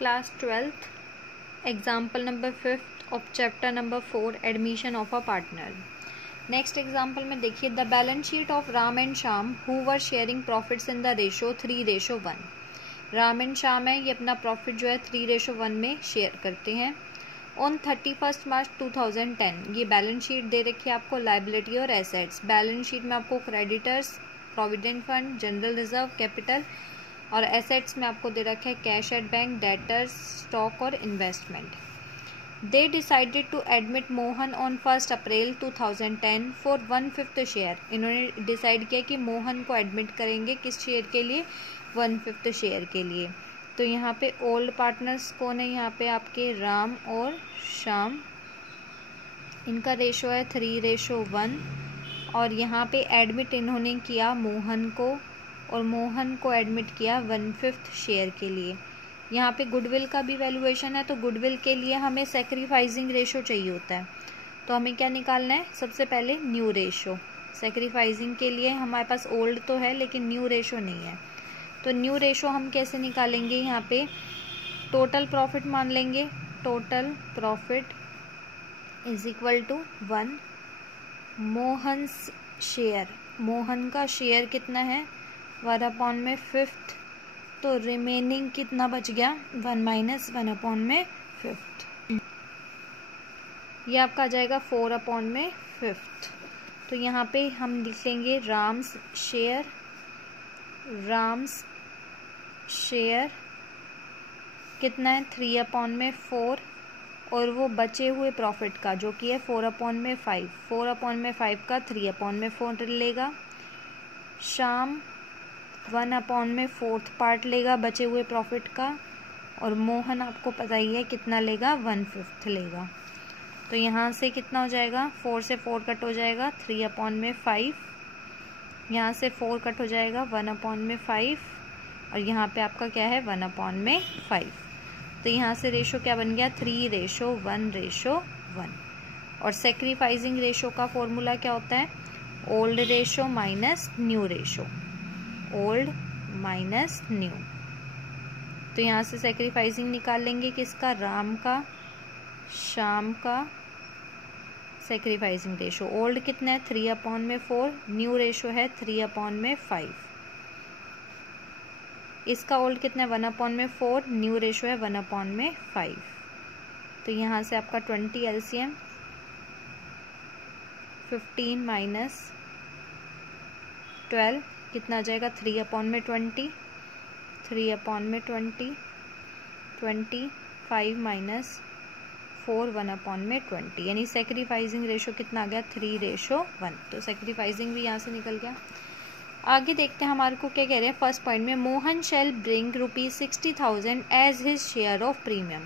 Class 12th example number 5 of chapter number 4 admission of a partner. Next example में देखिए, the balance sheet of Ram and Shyam who were sharing profits in the ratio 3:1। Ram and Shyam है, ये अपना profit जो है 3:1 में share करते हैं। ऑन 31 मार्च 2010 ये बैलेंस शीट दे रखी है आपको, लायबिलिटी और एसेट्स। बैलेंस शीट में आपको creditors, provident fund, general reserve, capital, और एसेट्स में आपको दे रखा है cash at bank, debtors, stock और investment. They decided to admit Mohan on 1 April 2010 for 1/5 share. इन्होंने डिसाइड किया कि मोहन को एडमिट करेंगे किस शेयर के लिए, 1/5 शेयर के लिए। तो यहाँ पे ओल्ड पार्टनर्स कौन है, यहाँ पे आपके राम और श्याम, इनका रेशो है 3:1। और यहाँ पे एडमिट इन्होंने किया मोहन को, और मोहन को एडमिट किया 1/5 शेयर के लिए। यहाँ पे गुडविल का भी वैल्यूएशन है, तो गुडविल के लिए हमें सैक्रिफाइसिंग रेशो चाहिए होता है। तो हमें क्या निकालना है, सबसे पहले न्यू रेशो। सैक्रिफाइसिंग के लिए हमारे पास ओल्ड तो है लेकिन न्यू रेशो नहीं है, तो न्यू रेशो हम कैसे निकालेंगे, यहाँ पे टोटल प्रॉफिट मान लेंगे। Total profit is equal to 1 Mohan share. Mohan का शेयर कितना है, 1/5, तो रिमेनिंग कितना बच गया, 1 - 1/5। ये आपका आ जाएगा 4/5। तो यहाँ पे हम लिखेंगे राम्स शेयर। राम्स शेयर कितना है, 3/4, और वो बचे हुए प्रॉफिट का जो कि है 4/5। 4/5 का 3/4 लेगा। श्याम 1/4 पार्ट लेगा बचे हुए प्रॉफिट का, और मोहन आपको पता ही है कितना लेगा, 1/5 लेगा। तो यहाँ से कितना हो जाएगा, 4 से 4 कट हो जाएगा, 3/5। यहाँ से 4 कट हो जाएगा, 1/5, और यहाँ पे आपका क्या है, 1/5। तो यहाँ से रेशो क्या बन गया, 3:1:1। और सैक्रिफाइसिंग रेशो का फॉर्मूला क्या होता है, old ratio minus new ratio. Old minus new. तो यहाँ से सैक्रिफाइसिंग निकाल लेंगे किसका, राम का, श्याम का सैक्रिफाइसिंग रेशो। ओल्ड कितना है, 3/4, न्यू रेशो है 3/5। इसका ओल्ड कितना है, 1/4, न्यू रेशो है 1/5। तो यहाँ से आपका 20 एलसीएम, 15 - 12 कितना आ जाएगा, 3/20, 3/20, 25 - 4, 1/20, यानी सैक्रिफाइसिंग रेशो कितना आ गया, 3:1। तो सैक्रिफाइसिंग भी यहाँ से निकल गया। आगे देखते हैं हमारे को क्या कह रहे हैं। फर्स्ट पॉइंट में, Mohan shall bring ₹60,000 as his share of premium.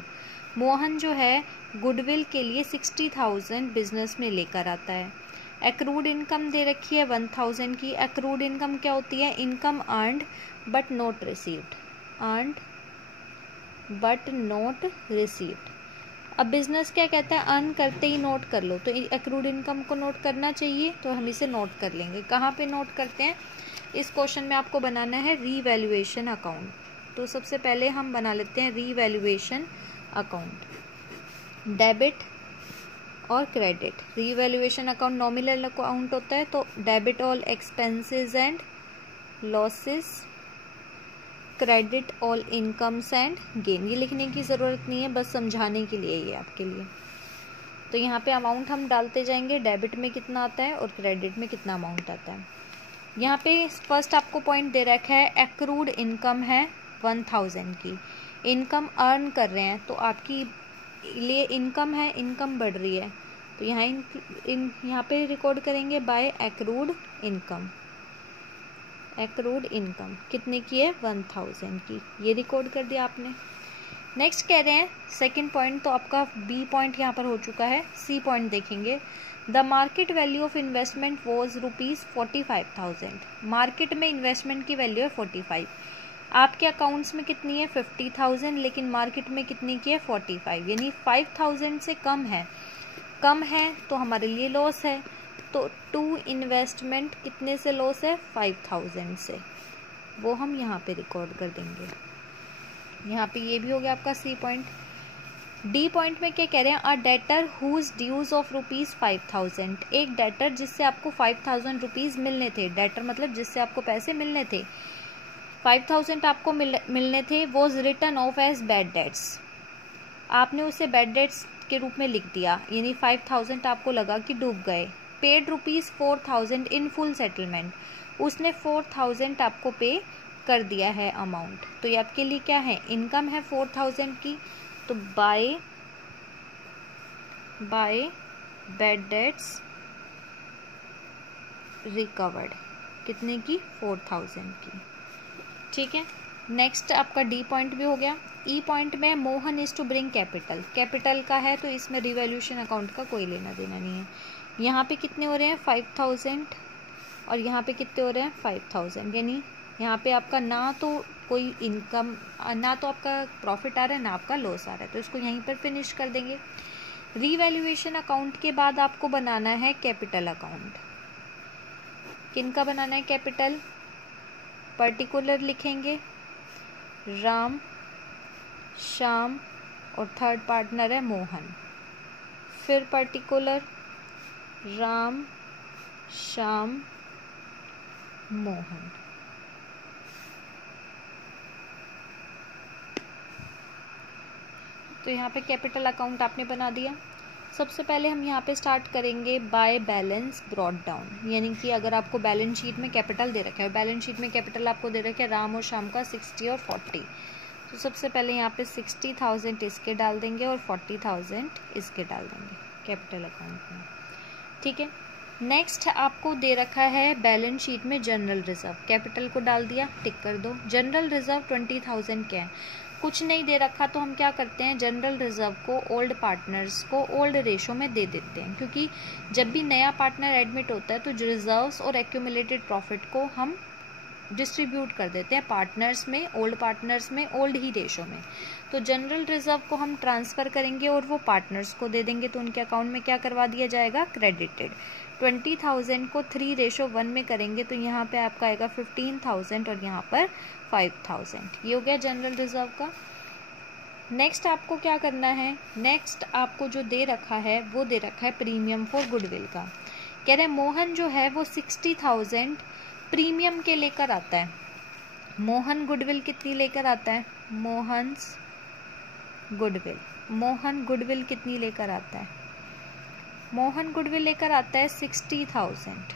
Mohan जो है गुडविल के लिए 60,000 बिजनेस में लेकर आता है। एक्रूड इनकम दे रखी है 1,000 की। एक्रूड इनकम क्या होती है, income earned but not received. Earned but not received. अब बिजनेस क्या कहता है, अर्न करते ही नोट कर लो, तो एक्रूड इनकम को नोट करना चाहिए, तो हम इसे नोट कर लेंगे। कहाँ पे नोट करते हैं, इस क्वेश्चन में आपको बनाना है रीवैल्यूएशन अकाउंट। तो सबसे पहले हम बना लेते हैं रीवैल्यूएशन अकाउंट। डेबिट और credit. Revaluation account nominal account होता है, तो debit all expenses and losses, credit all incomes and gain. ये लिखने की ज़रूरत नहीं है, बस समझाने के लिए ये आपके लिए। तो यहाँ पे अमाउंट हम डालते जाएंगे, डेबिट में कितना आता है और क्रेडिट में कितना अमाउंट आता है। यहाँ पे फर्स्ट आपको पॉइंट दे रखा है, एक्रूड इनकम है 1,000 की। इनकम अर्न कर रहे हैं, तो आपकी लिए इनकम है, इनकम बढ़ रही है, तो यहाँ पे रिकॉर्ड करेंगे by accrued income. Accrued income कितने की है, 1,000 की, ये रिकॉर्ड कर दिया आपने। नेक्स्ट कह रहे हैं सेकंड पॉइंट, तो आपका बी पॉइंट यहाँ पर हो चुका है। सी पॉइंट देखेंगे, the market value of investment was ₹45,000। Market में इन्वेस्टमेंट की वैल्यू है 45। आपके अकाउंट्स में कितनी है, 50,000, लेकिन मार्केट में कितनी की है, 45, यानी 5,000 से कम है। कम है तो हमारे लिए लॉस है। तो टू इन्वेस्टमेंट कितने से लॉस है, 5,000 से, वो हम यहाँ पे रिकॉर्ड कर देंगे। यहाँ पे ये भी हो गया आपका सी पॉइंट। डी पॉइंट में क्या कह रहे हैं, a debtor whose dues of ₹5,000, एक डेटर जिससे आपको 5,000 रुपीज़ मिलने थे, डेटर मतलब जिससे आपको पैसे मिलने थे, 5,000 आपको मिलने थे, was written off as bad debts, आपने उसे बैड डेट्स के रूप में लिख दिया, यानी 5,000 आपको लगा कि डूब गए। पेड ₹4,000 इन फुल सेटलमेंट, उसने 4,000 आपको पे कर दिया है अमाउंट, तो ये आपके लिए क्या है, इनकम है 4,000 की, तो बाय बैड डेट्स रिकवर्ड कितने की, 4,000 की। ठीक है, नेक्स्ट आपका डी पॉइंट भी हो गया। ई पॉइंट में Mohan is to bring capital का है, तो इसमें रिवैल्यूएशन अकाउंट का कोई लेना देना नहीं है। यहाँ पे कितने हो रहे हैं 5,000 और यहाँ पे कितने हो रहे हैं 5,000, यानी यहाँ पे आपका ना तो कोई इनकम, ना तो आपका प्रॉफिट आ रहा है ना आपका लॉस आ रहा है, तो इसको यहीं पर फिनिश कर देंगे। रिवैल्यूएशन अकाउंट के बाद आपको बनाना है कैपिटल अकाउंट। किनका बनाना है कैपिटल, पर्टिकुलर लिखेंगे राम, श्याम और थर्ड पार्टनर है मोहन, फिर पर्टिकुलर राम, श्याम, मोहन। तो यहाँ पे कैपिटल अकाउंट आपने बना दिया। सबसे पहले हम यहाँ पे स्टार्ट करेंगे बाय बैलेंस ब्रॉट डाउन, यानी कि अगर आपको बैलेंस शीट में कैपिटल दे रखा है, बैलेंस शीट में कैपिटल आपको दे रखा है राम और श्याम का 60 और 40, तो सबसे पहले यहाँ पे 60,000 इसके डाल देंगे और 40,000 इसके डाल देंगे कैपिटल अकाउंट में। ठीक है, नेक्स्ट आपको दे रखा है बैलेंस शीट में जनरल रिजर्व, कैपिटल को डाल दिया, टिक कर दो। जनरल रिजर्व 20,000 क्या है, कुछ नहीं दे रखा, तो हम क्या करते हैं जनरल रिजर्व को ओल्ड पार्टनर्स को ओल्ड रेशो में दे देते हैं, क्योंकि जब भी नया पार्टनर एडमिट होता है तो रिजर्व्स और एक्यूमुलेटेड प्रॉफिट को हम डिस्ट्रीब्यूट कर देते हैं पार्टनर्स में, ओल्ड पार्टनर्स में, ओल्ड ही रेशो में। तो जनरल रिजर्व को हम ट्रांसफ़र करेंगे और वो पार्टनर्स को दे देंगे, तो उनके अकाउंट में क्या करवा दिया जाएगा, क्रेडिटेड। 20,000 को 3:1 में करेंगे तो यहाँ पे आपका आएगा 15,000 और यहाँ पर 5,000। ये हो गया जनरल रिजर्व का। नेक्स्ट आपको क्या करना है, नेक्स्ट आपको जो दे रखा है वो दे रखा है प्रीमियम फॉर गुडविल का। कह रहे हैं मोहन जो है वो 60,000 प्रीमियम के लेकर आता है। मोहन गुडविल कितनी लेकर आता है, मोहन गुडविल कितनी लेकर आता है, मोहन गुडविल लेकर आता है 60,000।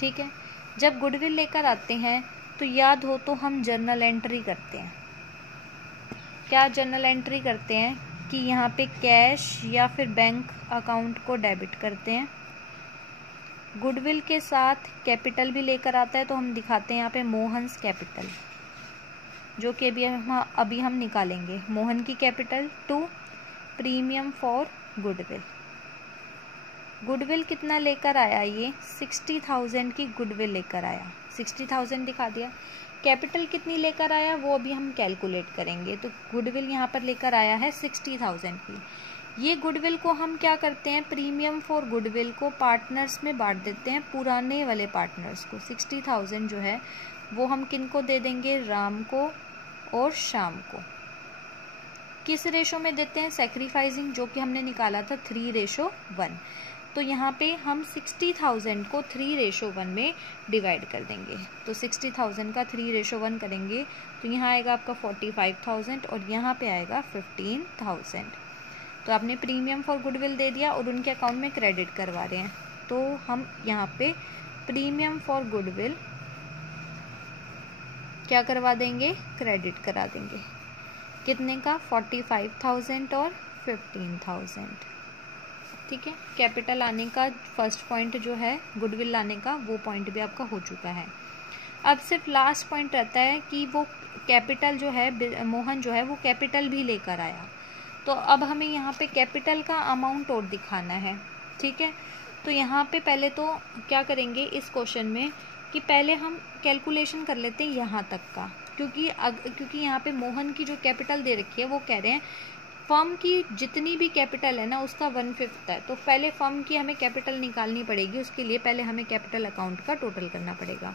ठीक है, जब गुडविल लेकर आते हैं तो याद हो तो हम जर्नल एंट्री करते हैं। क्या जर्नल एंट्री करते हैं कि यहाँ पे कैश या फिर बैंक अकाउंट को डेबिट करते हैं। गुडविल के साथ कैपिटल भी लेकर आता है, तो हम दिखाते हैं यहाँ पे मोहन्स कैपिटल, जो कि अभी हम निकालेंगे। मोहन की capital to premium for goodwill. Goodwill कितना लेकर आया, ये 60,000 की गुडविल लेकर आया, 60,000 दिखा दिया। कैपिटल कितनी लेकर आया वो अभी हम कैलकुलेट करेंगे। तो गुडविल यहाँ पर लेकर आया है 60,000 की। ये गुडविल को हम क्या करते हैं, प्रीमियम फॉर गुडविल को पार्टनर्स में बांट देते हैं, पुराने वाले पार्टनर्स को। 60,000 जो है वो हम किन को दे देंगे, राम को और श्याम को। किस रेशो में देते हैं, सैक्रिफाइसिंग, जो कि हमने निकाला था 3:1। तो यहाँ पे हम 60,000 को 3:1 में डिवाइड कर देंगे। तो 60,000 का 3:1 करेंगे तो यहाँ आएगा आपका 45,000 और यहाँ पे आएगा 15,000। तो आपने प्रीमियम फॉर गुडविल दे दिया और उनके अकाउंट में क्रेडिट करवा रहे हैं, तो हम यहाँ पे प्रीमियम फॉर गुडविल क्या करवा देंगे, क्रेडिट करा देंगे। कितने का, 45,000 और 15,000। ठीक है, कैपिटल आने का फर्स्ट पॉइंट जो है गुडविल लाने का, वो पॉइंट भी आपका हो चुका है। अब सिर्फ लास्ट पॉइंट रहता है कि वो कैपिटल जो है, मोहन जो है वो कैपिटल भी लेकर आया। तो अब हमें यहाँ पे कैपिटल का अमाउंट और दिखाना है। ठीक है, तो यहाँ पे पहले तो क्या करेंगे इस क्वेश्चन में कि पहले हम कैलकुलेशन कर लेते हैं यहाँ तक का, क्योंकि यहाँ पे मोहन की जो कैपिटल दे रखी है वो कह रहे हैं फर्म की जितनी भी कैपिटल है ना उसका 1/5 है। तो पहले फर्म की हमें कैपिटल निकालनी पड़ेगी, उसके लिए पहले हमें कैपिटल अकाउंट का टोटल करना पड़ेगा।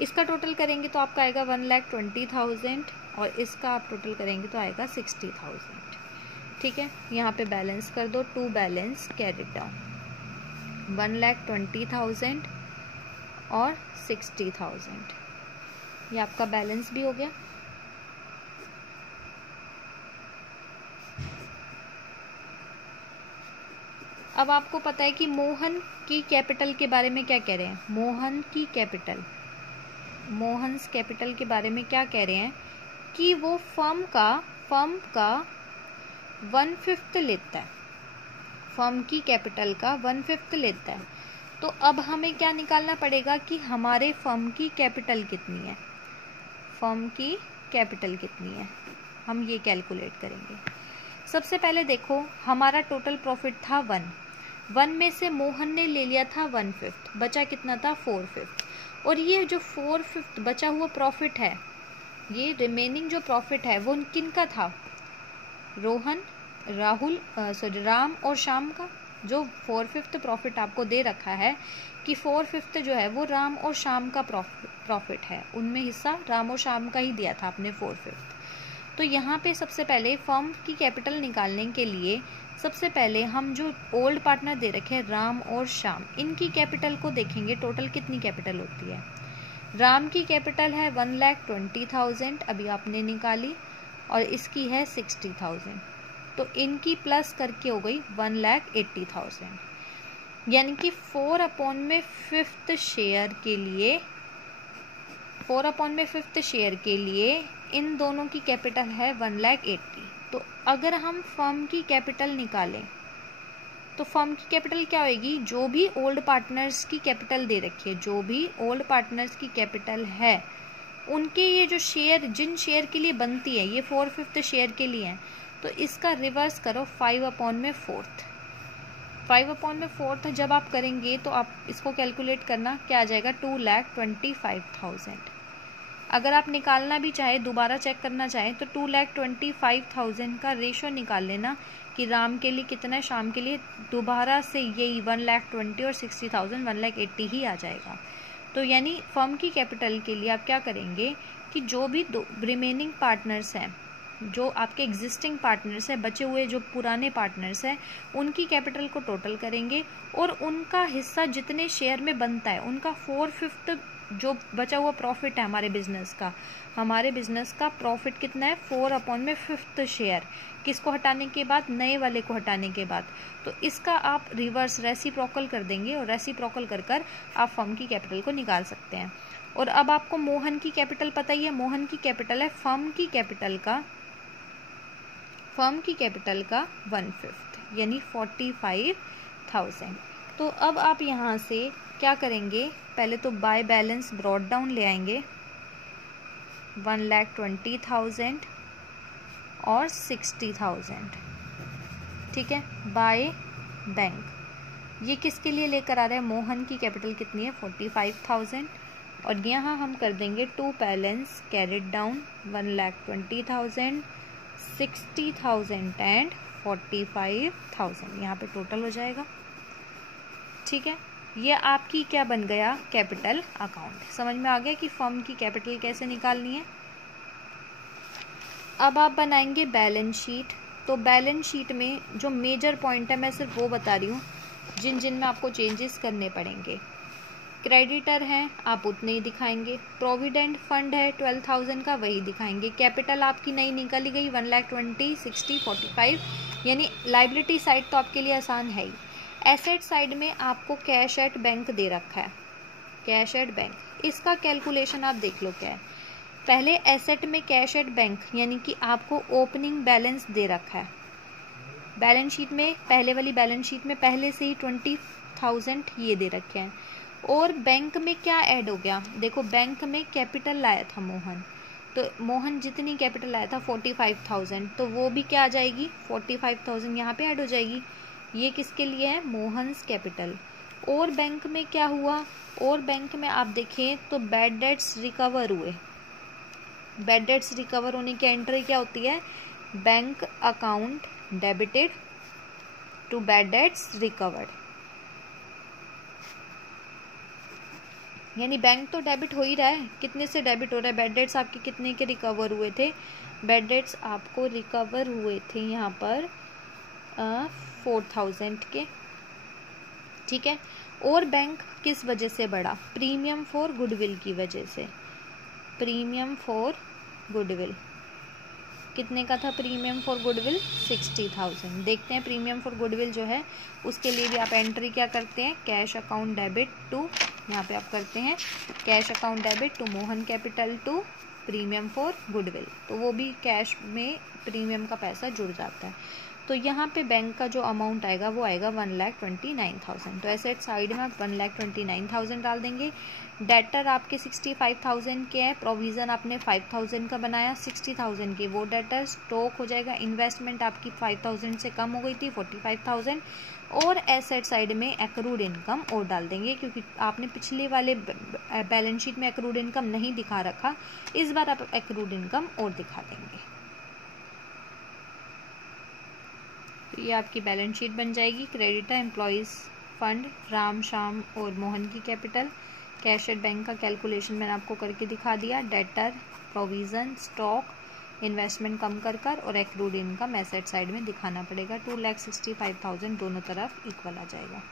इसका टोटल करेंगे तो आपका आएगा 1,20,000 और इसका आप टोटल करेंगे तो आएगा 60,000। ठीक है, यहाँ पे बैलेंस कर दो, टू बैलेंस कैरिड डाउन 1,20,000 और 60,000, ये आपका बैलेंस भी हो गया। अब आपको पता है कि मोहन की कैपिटल के बारे में क्या कह रहे हैं, मोहन्स कैपिटल के बारे में क्या कह रहे हैं कि वो फर्म का 1/5 लेता है, फर्म की कैपिटल का 1/5 लेता है। तो अब हमें क्या निकालना पड़ेगा कि हमारे फर्म की कैपिटल कितनी है, फर्म की कैपिटल कितनी है, हम ये कैलकुलेट करेंगे। सबसे पहले देखो हमारा टोटल प्रॉफिट था 1 में से मोहन ने ले लिया था 1/5, बचा कितना था 4/5, और ये जो 4/5 बचा हुआ प्रॉफिट है, ये रिमेनिंग जो प्रॉफिट है वो किन का था, राम और श्याम का। जो 4/5 प्रॉफिट आपको दे रखा है कि 4/5 जो है वो राम और श्याम का प्रॉफिट है, उनमें हिस्सा राम और श्याम का ही दिया था आपने 4/5। तो यहाँ पे सबसे पहले फर्म की कैपिटल निकालने के लिए सबसे पहले हम जो ओल्ड पार्टनर दे रखे हैं राम और श्याम, इनकी कैपिटल को देखेंगे, टोटल कितनी कैपिटल होती है। राम की कैपिटल है 1,20,000 अभी आपने निकाली, और इसकी है 60,000, तो इनकी प्लस करके हो गई 1,80,000, यानी कि 4/5 शेयर के लिए इन दोनों की कैपिटल है 1,80,000। तो अगर हम फर्म की कैपिटल निकालें तो फर्म की कैपिटल क्या होगी, जो भी ओल्ड पार्टनर्स की कैपिटल दे रखी है, जो भी ओल्ड पार्टनर्स की कैपिटल है, उनके ये जो शेयर जिन शेयर के लिए बनती है, ये 4/5 शेयर के लिए है, तो इसका रिवर्स करो 5/4 जब आप करेंगे तो आप इसको कैलकुलेट करना, क्या आ जाएगा 2,25,000। अगर आप निकालना भी चाहे, दोबारा चेक करना चाहें, तो 2,25,000 का रेशो निकाल लेना कि राम के लिए कितना है, शाम के लिए, दोबारा से यही 1,20,000 और 60,000 1,80,000 ही आ जाएगा। तो यानी फर्म की कैपिटल के लिए आप क्या करेंगे कि जो भी रिमेनिंग पार्टनर्स हैं, जो आपके एग्जिस्टिंग पार्टनर्स हैं, बचे हुए जो पुराने पार्टनर्स हैं, उनकी कैपिटल को टोटल करेंगे और उनका हिस्सा जितने शेयर में बनता है, उनका 4/5 जो बचा हुआ प्रॉफिट है हमारे बिजनेस का प्रॉफिट कितना है 4/5 शेयर, किसको हटाने के बाद, नए वाले को हटाने के बाद। तो इसका आप रिवर्स रेसिप्रोकल कर देंगे और रेसिप्रोकल कर आप फर्म की कैपिटल को निकाल सकते हैं। और अब आपको मोहन की कैपिटल पता ही है, मोहन की कैपिटल है फर्म की कैपिटल का 1/5 यानी 45,000। तो अब आप यहाँ से क्या करेंगे, पहले तो बाय बैलेंस ब्रॉट डाउन ले आएंगे 1,20,000 और 60,000, ठीक है, बाय बैंक। ये किसके लिए लेकर आ रहे हैं, मोहन की कैपिटल कितनी है 45,000, और यहाँ हम कर देंगे to balance carried down 1,20,000, 60,000 and 45,000, यहाँ पे टोटल हो जाएगा। ठीक है, ये आपकी क्या बन गया, कैपिटल अकाउंट। समझ में आ गया कि फर्म की कैपिटल कैसे निकालनी है। अब आप बनाएंगे बैलेंस शीट। तो बैलेंस शीट में जो मेजर पॉइंट है मैं सिर्फ वो बता रही हूँ जिन में आपको चेंजेस करने पड़ेंगे। क्रेडिटर हैं आप उतने ही दिखाएंगे, प्रोविडेंट फंड है 12,000 का, वही दिखाएंगे। कैपिटल आपकी नई निकाली गई 1,20,000, 60, 45, यानी लाइबिलिटी साइड तो आपके लिए आसान है ही। एसेट साइड में आपको कैश एट बैंक दे रखा है, कैश एट बैंक, इसका कैलकुलेशन आप देख लो क्या है। पहले एसेट में कैश एट बैंक यानी कि आपको ओपनिंग बैलेंस दे रखा है बैलेंस शीट में, पहले वाली बैलेंस शीट में पहले से ही 20,000 ये दे रखे हैं। और बैंक में क्या ऐड हो गया, देखो बैंक में कैपिटल लाया था मोहन, तो मोहन जितनी कैपिटल लाया था 45,000, तो वो भी क्या आ जाएगी 45,000 यहाँ पे ऐड हो जाएगी। ये किसके लिए है, मोहन्स कैपिटल। और बैंक में क्या हुआ, और बैंक में आप देखें तो बैड डेट्स रिकवर हुए। बैड डेट्स रिकवर होने की एंट्री क्या होती है, bank account debited to bad debts recovered. यानी बैंक तो डेबिट हो ही रहा है, कितने से डेबिट हो रहा है, बैड डेट्स आपके कितने के रिकवर हुए थे, बैड डेट्स आपको रिकवर हुए थे यहाँ पर 4000 के, ठीक है। और बैंक किस वजह से बढ़ा, प्रीमियम फॉर गुडविल की वजह से, प्रीमियम फॉर गुडविल कितने का था, प्रीमियम फॉर गुडविल 60,000। देखते हैं प्रीमियम फॉर गुडविल जो है उसके लिए भी आप एंट्री क्या करते हैं, कैश अकाउंट डेबिट टू, यहाँ पे आप करते हैं cash account debit to Mohan capital to premium for goodwill, तो वो भी कैश में प्रीमियम का पैसा जुड़ जाता है। तो यहाँ पे बैंक का जो अमाउंट आएगा वो आएगा 1,29,000। तो एसेट साइड में आप 1,29,000 डाल देंगे। डेटर आपके 65,000 के हैं, प्रोविज़न आपने 5,000 का बनाया, 60,000 की वो डेटर स्टॉक हो जाएगा। इन्वेस्टमेंट आपकी 5,000 से कम हो गई थी 45,000। और एसेट साइड में एक्रूड इनकम और डाल देंगे, क्योंकि आपने पिछले वाले बैलेंस शीट में एक्रूड इनकम नहीं दिखा रखा, इस बार आप एक्रूड इनकम और दिखा देंगे। तो ये आपकी बैलेंस शीट बन जाएगी। Creditor employees fund, Ram Shyam और मोहन की कैपिटल, कैश एट बैंक का कैलकुलेशन मैंने आपको करके दिखा दिया, डेटर, प्रोविज़न, स्टॉक, इन्वेस्टमेंट कम कर और एक्रूड इनकम एसेट साइड में दिखाना पड़ेगा। 2,65,000 दोनों तरफ इक्वल आ जाएगा।